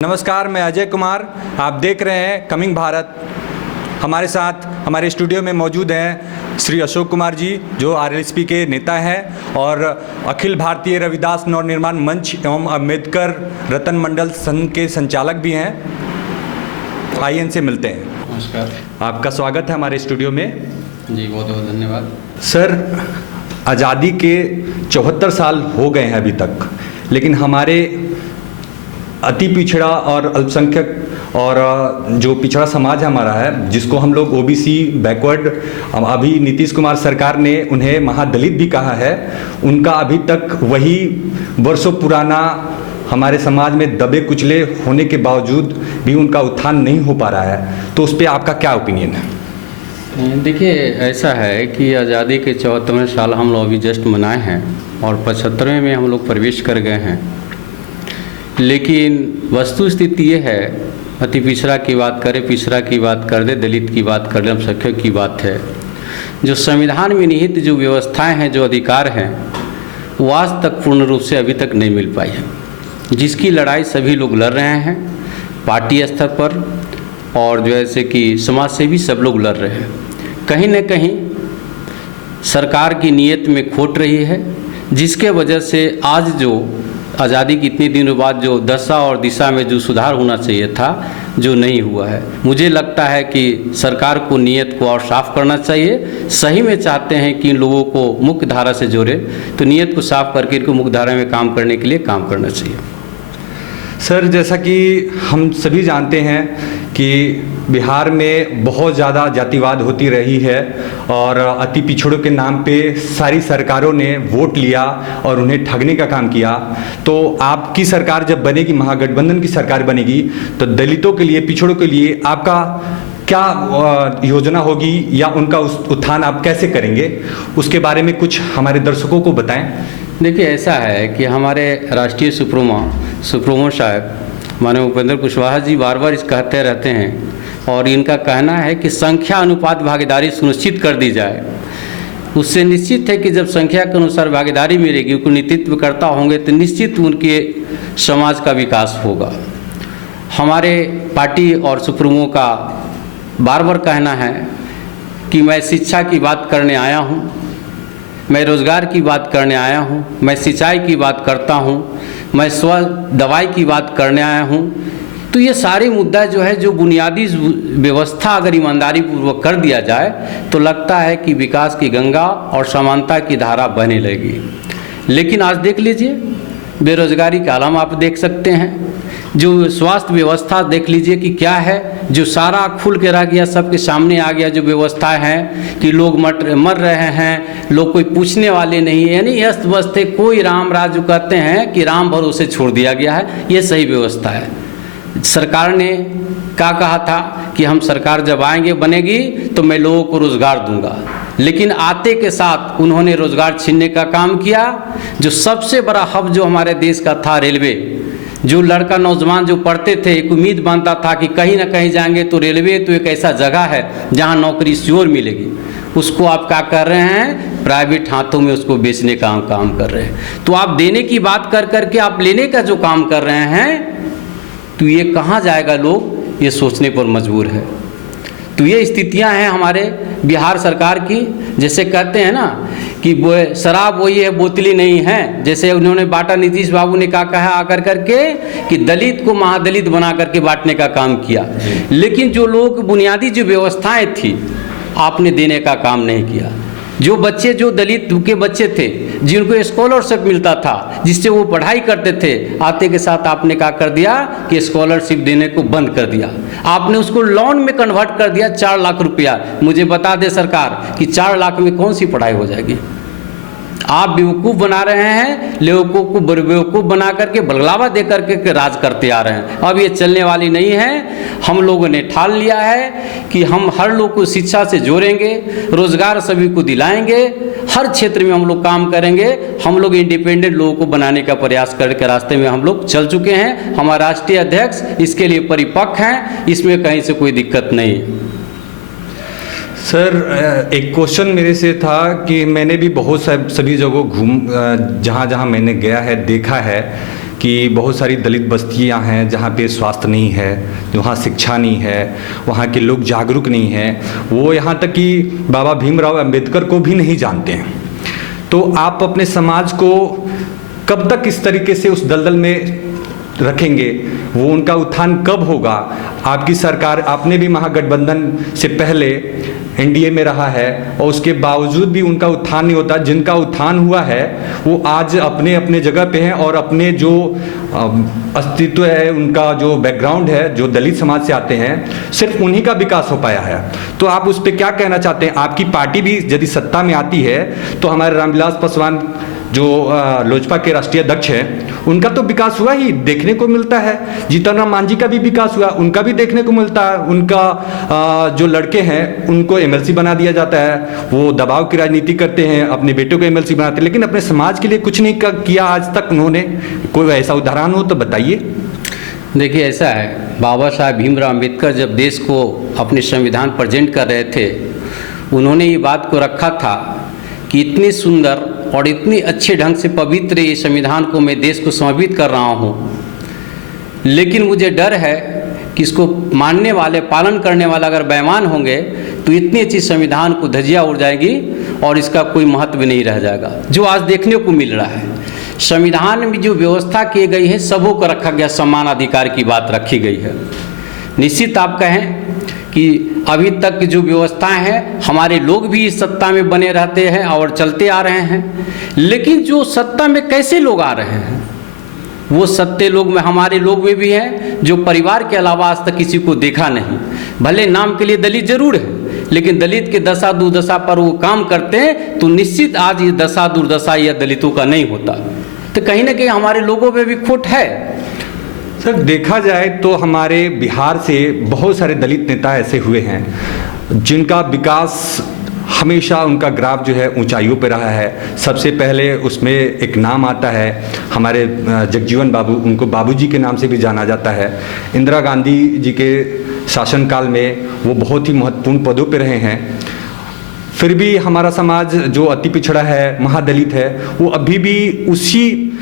नमस्कार, मैं अजय कुमार। आप देख रहे हैं कमिंग भारत। हमारे साथ हमारे स्टूडियो में मौजूद हैं श्री अशोक कुमार जी, जो आरएलएसपी के नेता हैं और अखिल भारतीय रविदास नवनिर्माण मंच एवं अम्बेडकर रतन मंडल संघ के संचालक भी हैं। आइए इनसे मिलते हैं। नमस्कार, आपका स्वागत है हमारे स्टूडियो में। जी बहुत बहुत धन्यवाद। सर, आज़ादी के 74 साल हो गए हैं अभी तक, लेकिन हमारे अति पिछड़ा और अल्पसंख्यक और जो पिछड़ा समाज हमारा है, जिसको हम लोग ओबीसी बैकवर्ड, अभी नीतीश कुमार सरकार ने उन्हें महादलित भी कहा है, उनका अभी तक वही वर्षों पुराना हमारे समाज में दबे कुचले होने के बावजूद भी उनका उत्थान नहीं हो पा रहा है। तो उस पर आपका क्या ओपिनियन है? देखिए, ऐसा है कि आज़ादी के 74वें साल हम लोग अभी जस्ट मनाए हैं और 75वें में हम लोग प्रवेश कर गए हैं। लेकिन वस्तु स्थिति ये है, अति पिछड़ा की बात करें, पिछड़ा की बात कर दे, दलित की बात कर दे, अल्पसंख्यक की बात है, जो संविधान में निहित जो व्यवस्थाएं हैं, जो अधिकार हैं, वो आज तक पूर्ण रूप से अभी तक नहीं मिल पाई है, जिसकी लड़ाई सभी लोग लड़ रहे हैं पार्टी स्तर पर, और जैसे कि समाज से भी सब लोग लड़ रहे हैं। कहीं न कहीं सरकार की नीयत में खोट रही है, जिसके वजह से आज जो आज़ादी की इतने दिनों बाद जो दशा और दिशा में जो सुधार होना चाहिए था, जो नहीं हुआ है। मुझे लगता है कि सरकार को नीयत को और साफ करना चाहिए। सही में चाहते हैं कि इन लोगों को मुख्य धारा से जोड़े, तो नीयत को साफ करके इनको मुख्य धारा में काम करने के लिए काम करना चाहिए। सर, जैसा कि हम सभी जानते हैं कि बिहार में बहुत ज़्यादा जातिवाद होती रही है और अति पिछड़ों के नाम पे सारी सरकारों ने वोट लिया और उन्हें ठगने का काम किया। तो आपकी सरकार जब बनेगी, महागठबंधन की सरकार बनेगी, तो दलितों के लिए, पिछड़ों के लिए आपका क्या योजना होगी या उनका उत्थान आप कैसे करेंगे, उसके बारे में कुछ हमारे दर्शकों को बताएं। देखिए, ऐसा है कि हमारे राष्ट्रीय सुप्रीमो साहब माननीय उपेंद्र कुशवाहा जी बार बार इस कहते रहते हैं, और इनका कहना है कि संख्या अनुपात भागीदारी सुनिश्चित कर दी जाए। उससे निश्चित है कि जब संख्या के अनुसार भागीदारी मिलेगी, उनको नेतृत्व करता होंगे, तो निश्चित उनके समाज का विकास होगा। हमारे पार्टी और सुप्रीमो का बार बार कहना है कि मैं शिक्षा की बात करने आया हूँ, मैं रोज़गार की बात करने आया हूँ, मैं सिंचाई की बात करता हूँ, मैं दवाई की बात करने आया हूँ। तो ये सारे मुद्दा जो है, जो बुनियादी व्यवस्था अगर ईमानदारी पूर्वक कर दिया जाए, तो लगता है कि विकास की गंगा और समानता की धारा बहने लगेगी। लेकिन आज देख लीजिए, बेरोजगारी का आलम आप देख सकते हैं, जो स्वास्थ्य व्यवस्था देख लीजिए कि क्या है, जो सारा खुल के रह गया, सबके सामने आ गया। जो व्यवस्था है कि लोग मर रहे हैं, लोग कोई पूछने वाले नहीं है, यानी अस्त व्यस्त है। कोई राम राज्य कहते हैं कि राम भरोसे छोड़ दिया गया है। ये सही व्यवस्था है। सरकार ने क्या कहा था कि हम सरकार जब आएंगे, बनेगी, तो मैं लोगों को रोज़गार दूंगा, लेकिन आते के साथ उन्होंने रोज़गार छीनने का काम किया। जो सबसे बड़ा हब जो हमारे देश का था, रेलवे, जो लड़का नौजवान जो पढ़ते थे, एक उम्मीद बनता था कि कहीं ना कहीं जाएंगे तो रेलवे तो एक ऐसा जगह है जहां नौकरी श्योर मिलेगी, उसको आप क्या कर रहे हैं, प्राइवेट हाथों में उसको बेचने का काम कर रहे हैं। तो आप देने की बात कर करके आप लेने का जो काम कर रहे हैं, तो ये कहाँ जाएगा, लोग ये सोचने पर मजबूर है। तो ये स्थितियां हैं हमारे बिहार सरकार की। जैसे कहते हैं ना कि शराब वही है, बोतली नहीं है। जैसे उन्होंने बांटा, नीतीश बाबू ने कहा आकर करके कि दलित को महादलित बना करके बांटने का काम किया, लेकिन जो लोग बुनियादी जो व्यवस्थाएं थी, आपने देने का काम नहीं किया। जो बच्चे, जो दलित के बच्चे थे, जिनको स्कॉलरशिप मिलता था, जिससे वो पढ़ाई करते थे, आते के साथ आपने क्या कर दिया कि स्कॉलरशिप देने को बंद कर दिया। आपने उसको लोन में कन्वर्ट कर दिया, 4 लाख रुपया। मुझे बता दे सरकार कि 4 लाख में कौन सी पढ़ाई हो जाएगी। आप बेवकूफ़ बना रहे हैं, लोगों को बेवकूफ़ बना करके बगलावा दे करके राज करते आ रहे हैं। अब ये चलने वाली नहीं है। हम लोगों ने ठान लिया है कि हम हर लोग को शिक्षा से जोड़ेंगे, रोज़गार सभी को दिलाएंगे, हर क्षेत्र में हम लोग काम करेंगे। हम लोग इंडिपेंडेंट लोगों को बनाने का प्रयास करके रास्ते में हम लोग चल चुके हैं। हमारा राष्ट्रीय अध्यक्ष इसके लिए परिपक्व हैं, इसमें कहीं से कोई दिक्कत नहीं है। सर, एक क्वेश्चन मेरे से था कि मैंने भी बहुत सभी जगहों जहाँ जहाँ मैंने गया है, देखा है कि बहुत सारी दलित बस्तियां हैं जहाँ पे स्वास्थ्य नहीं है, वहाँ शिक्षा नहीं है, वहाँ के लोग जागरूक नहीं हैं, वो यहाँ तक कि बाबा भीमराव अंबेडकर को भी नहीं जानते हैं। तो आप अपने समाज को कब तक इस तरीके से उस दलदल में रखेंगे? वो उनका उत्थान कब होगा? आपकी सरकार, आपने भी महागठबंधन से पहले एनडीए में रहा है और उसके बावजूद भी उनका उत्थान नहीं होता। जिनका उत्थान हुआ है वो आज अपने अपने जगह पे हैं और अपने जो अस्तित्व है, उनका जो बैकग्राउंड है, जो दलित समाज से आते हैं, सिर्फ उन्हीं का विकास हो पाया है। तो आप उस पर क्या कहना चाहते हैं? आपकी पार्टी भी यदि सत्ता में आती है तो हमारे रामविलास पासवान जो लोजपा के राष्ट्रीय अध्यक्ष हैं, उनका तो विकास हुआ ही देखने को मिलता है। जीतन राम मांझी का भी विकास हुआ, उनका भी देखने को मिलता है। उनका जो लड़के हैं उनको एमएलसी बना दिया जाता है, वो दबाव की राजनीति करते हैं, अपने बेटों को एमएलसी बनाते हैं, लेकिन अपने समाज के लिए कुछ नहीं किया आज तक उन्होंने। कोई ऐसा उदाहरण हो तो बताइए। देखिए, ऐसा है, बाबा साहब भीमराव अम्बेडकर जब देश को अपने संविधान प्रेजेंट कर रहे थे, उन्होंने ये बात को रखा था कि इतनी सुंदर और इतनी अच्छे ढंग से पवित्र ये संविधान को मैं देश को समर्पित कर रहा हूँ, लेकिन मुझे डर है कि इसको मानने वाले, पालन करने वाले अगर बेईमान होंगे तो इतनी अच्छी संविधान को धज्जियाँ उड़ जाएगी और इसका कोई महत्व नहीं रह जाएगा, जो आज देखने को मिल रहा है। संविधान में जो व्यवस्था की गई है, सबों को रखा गया, समान अधिकार की बात रखी गई है। निश्चित आप कहें कि अभी तक जो व्यवस्थाएं हैं, हमारे लोग भी इस सत्ता में बने रहते हैं और चलते आ रहे हैं, लेकिन जो सत्ता में कैसे लोग आ रहे हैं, वो सत्य लोग में, हमारे लोग में भी हैं जो परिवार के अलावा आज तक किसी को देखा नहीं। भले नाम के लिए दलित जरूर है, लेकिन दलित के दशा दुर्दशा पर वो काम करते हैं, तो निश्चित आज ये दशा दुर्दशा या दलितों का नहीं होता। तो कहीं ना कहीं हमारे लोगों में भी खोट है। सर, देखा जाए तो हमारे बिहार से बहुत सारे दलित नेता ऐसे हुए हैं जिनका विकास हमेशा, उनका ग्राफ जो है ऊंचाइयों पर रहा है। सबसे पहले उसमें एक नाम आता है हमारे जगजीवन बाबू, उनको बाबूजी के नाम से भी जाना जाता है। इंदिरा गांधी जी के शासनकाल में वो बहुत ही महत्वपूर्ण पदों पर रहे हैं। फिर भी हमारा समाज जो अति पिछड़ा है, महादलित है, वो अभी भी उसी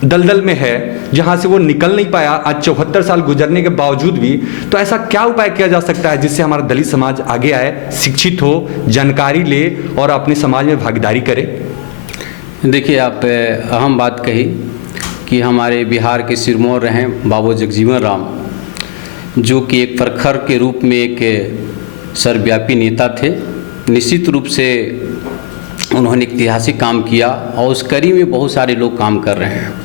दलदल में है जहां से वो निकल नहीं पाया आज 74 साल गुजरने के बावजूद भी। तो ऐसा क्या उपाय किया जा सकता है जिससे हमारा दलित समाज आगे आए, शिक्षित हो, जानकारी ले और अपने समाज में भागीदारी करे? देखिए, आप अहम बात कही कि हमारे बिहार के सिरमौर रहे बाबू जगजीवन राम, जो कि एक प्रखर के रूप में एक सर्वव्यापी नेता थे। निश्चित रूप से उन्होंने ऐतिहासिक काम किया और उस कड़ी में बहुत सारे लोग काम कर रहे हैं।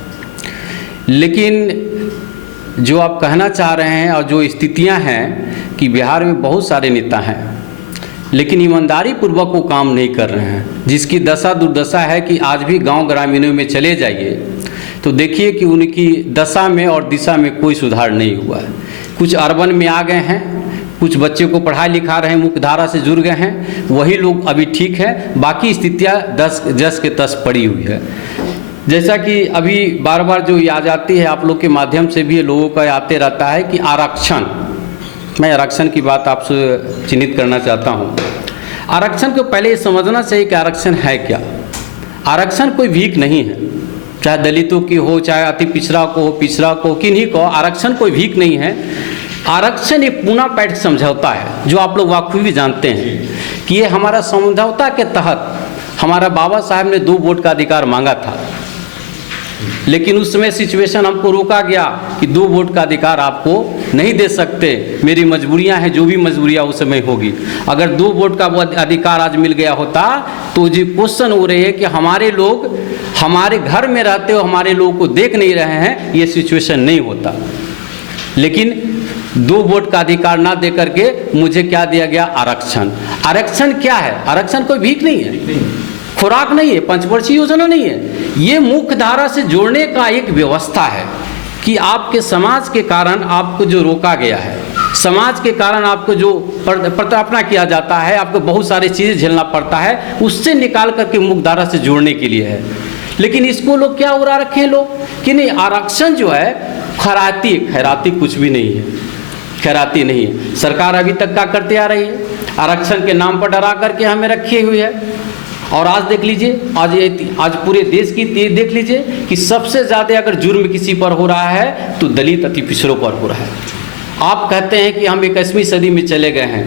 लेकिन जो आप कहना चाह रहे हैं और जो स्थितियां हैं कि बिहार में बहुत सारे नेता हैं लेकिन ईमानदारी पूर्वक वो काम नहीं कर रहे हैं, जिसकी दशा दुर्दशा है कि आज भी गांव ग्रामीणों में चले जाइए तो देखिए कि उनकी दशा में और दिशा में कोई सुधार नहीं हुआ है। कुछ अर्बन में आ गए हैं, कुछ बच्चे को पढ़ा लिखा रहे हैं, मुख्य धारा से जुड़ गए हैं, वही लोग अभी ठीक है, बाकी स्थितियाँ जस के तस पड़ी हुई है। जैसा कि अभी बार बार जो याद आती है, आप लोग के माध्यम से भी लोगों का आते रहता है कि आरक्षण, मैं आरक्षण की बात आपसे चिन्हित करना चाहता हूँ। आरक्षण को पहले ये समझना चाहिए कि आरक्षण है क्या। आरक्षण कोई भीख नहीं है, चाहे दलितों की हो, चाहे अति पिछड़ा को हो, पिछड़ा को, किन्हीं को, आरक्षण कोई भीख नहीं है। आरक्षण एक पूना पैठ समझौता है, जो आप लोग वाकई जानते हैं कि ये हमारा समझौता के तहत हमारा बाबा साहब ने 2 वोट का अधिकार मांगा था, लेकिन उस समय सिचुएशन हमको रोका गया कि 2 वोट का अधिकार आपको नहीं दे सकते, मेरी मजबूरियां हैं, जो भी मजबूरियां उस समय होगी। अगर 2 वोट का अधिकार आज मिल गया होता तो जो क्वेश्चन हो रही है कि हमारे लोग हमारे घर में रहते हो, हमारे लोगों को देख नहीं रहे हैं, ये सिचुएशन नहीं होता। लेकिन 2 वोट का अधिकार ना दे करके मुझे क्या दिया गया? आरक्षण। आरक्षण क्या है? आरक्षण कोई भीख नहीं है, खुराक नहीं है, पंचवर्षीय योजना नहीं है। ये मुख्य धारा से जोड़ने का एक व्यवस्था है कि आपके समाज के कारण आपको जो रोका गया है, समाज के कारण आपको जो प्रताड़ना किया जाता है, आपको बहुत सारी चीज़ें झेलना पड़ता है, उससे निकाल करके मुख्य धारा से जोड़ने के लिए है। लेकिन इसको लोग क्या उड़ा रखे हैं लोग कि नहीं, आरक्षण जो है खैराती कुछ भी नहीं है, खैराती नहीं है। सरकार अभी तक क्या करती आ रही है? आरक्षण के नाम पर डरा करके हमें रखी हुई है। और आज देख लीजिए, आज पूरे देश की देख लीजिए कि सबसे ज़्यादा अगर जुर्म किसी पर हो रहा है तो दलित अति पिछड़ों पर हो रहा है। आप कहते हैं कि हम 21वीं सदी में चले गए हैं,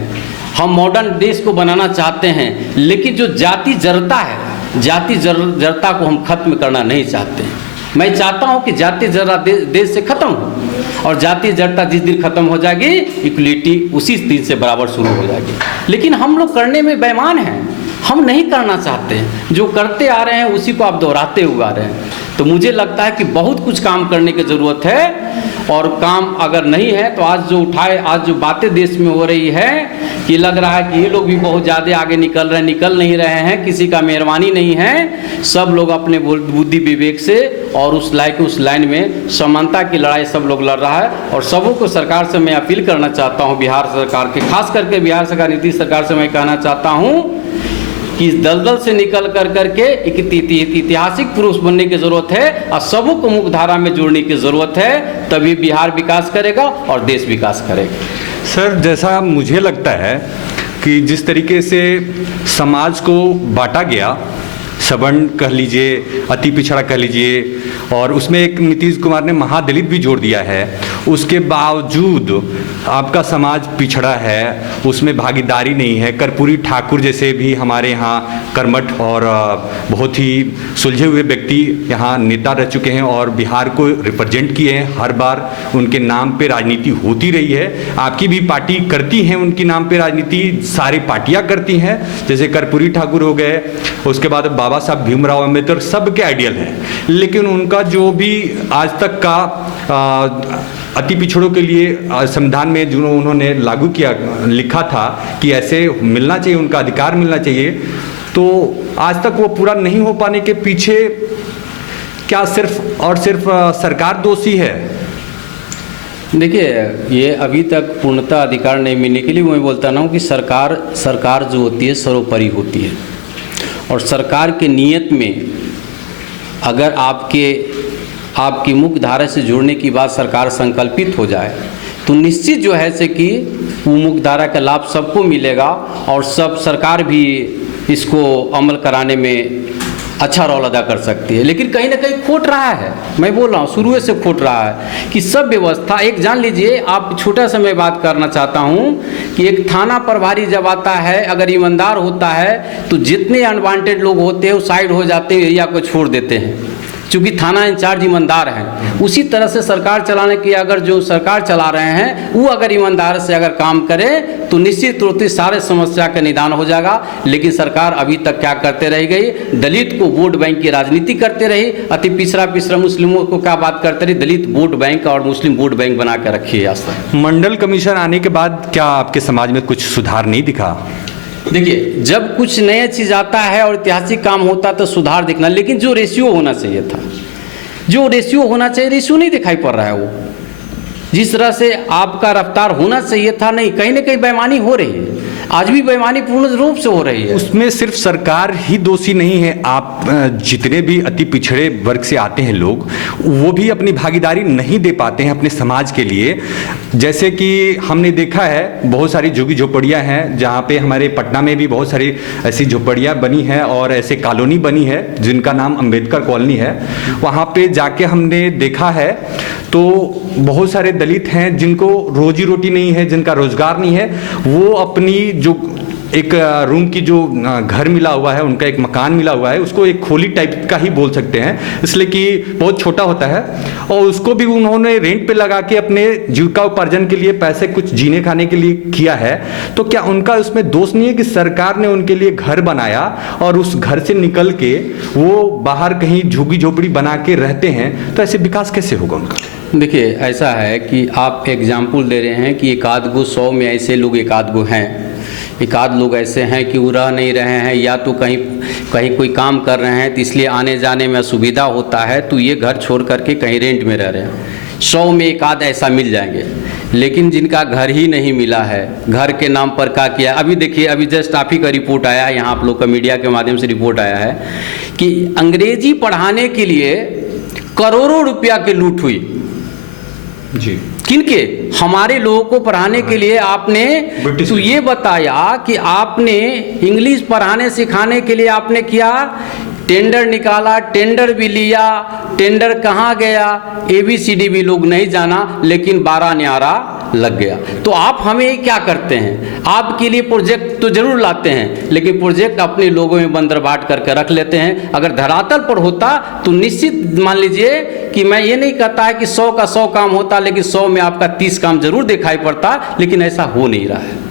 हम मॉडर्न देश को बनाना चाहते हैं, लेकिन जो जाति जड़ता है, जाति जड़ता को हम खत्म करना नहीं चाहते। मैं चाहता हूं कि जाति जड़ता देश से खत्म हो, और जाति जड़ता जिस दिन खत्म हो जाएगी, इक्वलिटी उसी दिन से बराबर शुरू हो जाएगी। लेकिन हम लोग करने में बेईमान हैं, हम नहीं करना चाहते हैं। जो करते आ रहे हैं उसी को आप दोहराते हुए आ रहे हैं। तो मुझे लगता है कि बहुत कुछ काम करने की ज़रूरत है, और काम अगर नहीं है तो आज जो बातें देश में हो रही है कि लग रहा है कि ये लोग भी बहुत ज़्यादा आगे निकल नहीं रहे हैं, किसी का मेहरबानी नहीं है। सब लोग अपने बुद्धि विवेक से और उस लाइन में समानता की लड़ाई सब लोग लड़ रहा है। और सबों को सरकार से मैं अपील करना चाहता हूँ, बिहार सरकार के, खास करके बिहार सरकार, नीतीश सरकार से मैं कहना चाहता हूँ कि इस दलदल से निकल करके एक ऐतिहासिक पुरुष बनने की ज़रूरत है, और सबों को मुख्य धारा में जोड़ने की ज़रूरत है, तभी बिहार विकास करेगा और देश विकास करेगा। सर, जैसा मुझे लगता है कि जिस तरीके से समाज को बांटा गया, सवर्ण कह लीजिए, अति पिछड़ा कह लीजिए, और उसमें एक नीतीश कुमार ने महादलित भी जोड़ दिया है, उसके बावजूद आपका समाज पिछड़ा है, उसमें भागीदारी नहीं है। कर्पूरी ठाकुर जैसे भी हमारे यहाँ कर्मठ और बहुत ही सुलझे हुए व्यक्ति यहाँ नेता रह चुके हैं और बिहार को रिप्रेजेंट किए हैं। हर बार उनके नाम पे राजनीति होती रही है। आपकी भी पार्टी करती हैं उनके नाम पे राजनीति, सारी पार्टियाँ करती हैं, जैसे कर्पूरी ठाकुर हो गए, उसके बाद बाबा साहब भीमराव अम्बेडकर सबके आइडियल हैं। लेकिन उनका जो भी आज तक का अति पिछड़ों के लिए संविधान में जो उन्होंने लागू किया, लिखा था कि ऐसे मिलना चाहिए, उनका अधिकार मिलना चाहिए, तो आज तक वो पूरा नहीं हो पाने के पीछे क्या सिर्फ और सिर्फ सरकार दोषी है? देखिए, ये अभी तक पूर्णतः अधिकार नहीं मिलने के लिए मैं बोलता ना हूँ कि सरकार जो होती है सर्वोपरि होती है, और सरकार के नियत में अगर आपकी मुख्य धारा से जुड़ने की बात सरकार संकल्पित हो जाए तो निश्चित जो है से कि वो मुख्य धारा का लाभ सबको मिलेगा, और सब सरकार भी इसको अमल कराने में अच्छा रोल अदा कर सकती है। लेकिन कहीं ना कहीं खोट रहा है, मैं बोल रहा हूँ शुरू से खोट रहा है कि सब व्यवस्था, एक जान लीजिए आप, छोटा सा मैं बात करना चाहता हूँ कि एक थाना प्रभारी जब आता है, अगर ईमानदार होता है तो जितने अनवांटेड लोग होते हैं वो साइड हो जाते हैं, एरिया को छोड़ देते हैं, क्योंकि थाना इंचार्ज ईमानदार हैं। उसी तरह से सरकार चलाने की, अगर जो सरकार चला रहे हैं वो अगर ईमानदार से अगर काम करे तो निश्चित रूप से सारे समस्या का निदान हो जाएगा। लेकिन सरकार अभी तक क्या करते रह गई, दलित को वोट बैंक की राजनीति करते रही, अति पिछड़ा मुस्लिमों को क्या बात करते रही, दलित वोट बैंक और मुस्लिम वोट बैंक बना कर रखी है आज तक। मंडल कमीशन आने के बाद क्या आपके समाज में कुछ सुधार नहीं दिखा? देखिए, जब कुछ नया चीज़ आता है और ऐतिहासिक काम होता है तो सुधार दिखना, लेकिन जो रेशियो होना चाहिए था, रेशियो नहीं दिखाई पड़ रहा है। वो जिस तरह से आपका रफ्तार होना चाहिए था, नहीं, कहीं ना कहीं बेईमानी हो रही है, आज भी बेईमानी पूर्ण रूप से हो रही है। उसमें सिर्फ सरकार ही दोषी नहीं है, आप जितने भी अति पिछड़े वर्ग से आते हैं लोग, वो भी अपनी भागीदारी नहीं दे पाते हैं अपने समाज के लिए। जैसे कि हमने देखा है बहुत सारी झुग्गी झोपड़ियाँ हैं, जहाँ पे हमारे पटना में भी बहुत सारी ऐसी झोपड़ियाँ बनी हैं और ऐसे कॉलोनी बनी है जिनका नाम अंबेडकर कॉलोनी है। वहाँ पे जाके हमने देखा है तो बहुत सारे दलित हैं जिनको रोजी रोटी नहीं है, जिनका रोजगार नहीं है, वो अपनी जो एक रूम की जो घर मिला हुआ है, उनका एक मकान मिला हुआ है, उसको एक खोली टाइप का ही बोल सकते हैं, इसलिए कि बहुत छोटा होता है, और उसको भी उन्होंने रेंट पे लगा के अपने जीविका उपार्जन के लिए पैसे कुछ जीने खाने के लिए किया है। तो क्या उनका उसमें दोष नहीं है कि सरकार ने उनके लिए घर बनाया और उस घर से निकल के वो बाहर कहीं झुग्गी झोपड़ी बना के रहते हैं, तो ऐसे विकास कैसे होगा उनका? देखिए, ऐसा है कि आप एग्जाम्पल दे रहे हैं कि एक आध गो 100 में ऐसे लोग एक आध गो हैं, एक आध लोग ऐसे हैं कि वो रह नहीं रहे हैं, या तो कहीं कोई काम कर रहे हैं तो इसलिए आने जाने में असुविधा होता है, तो ये घर छोड़ करके कहीं रेंट में रह रहे हैं। 100 में एक आध ऐसा मिल जाएंगे। लेकिन जिनका घर ही नहीं मिला है, घर के नाम पर क्या किया, अभी देखिए, अभी जस्ट आप ही का रिपोर्ट आया है, यहाँ आप लोग का मीडिया के माध्यम से रिपोर्ट आया है कि अंग्रेजी पढ़ाने के लिए करोड़ों रुपया की लूट हुई। जी। किनके? हमारे लोगों को पढ़ाने के लिए आपने ब्रिटिश तो ये बताया कि आपने इंग्लिश पढ़ाने सिखाने के लिए आपने किया, टेंडर निकाला, टेंडर भी लिया, टेंडर कहाँ गया ABCD भी लोग नहीं जाना, लेकिन 12 न्यारा लग गया। तो आप हमें क्या करते हैं, आपके लिए प्रोजेक्ट तो जरूर लाते हैं, लेकिन प्रोजेक्ट अपने लोगों में बंदरबाट करके रख लेते हैं। अगर धरातल पर होता तो निश्चित मान लीजिए कि मैं ये नहीं कहता है कि 100 का 100 काम होता, लेकिन 100 में आपका 30 काम जरूर दिखाई पड़ता, लेकिन ऐसा हो नहीं रहा है।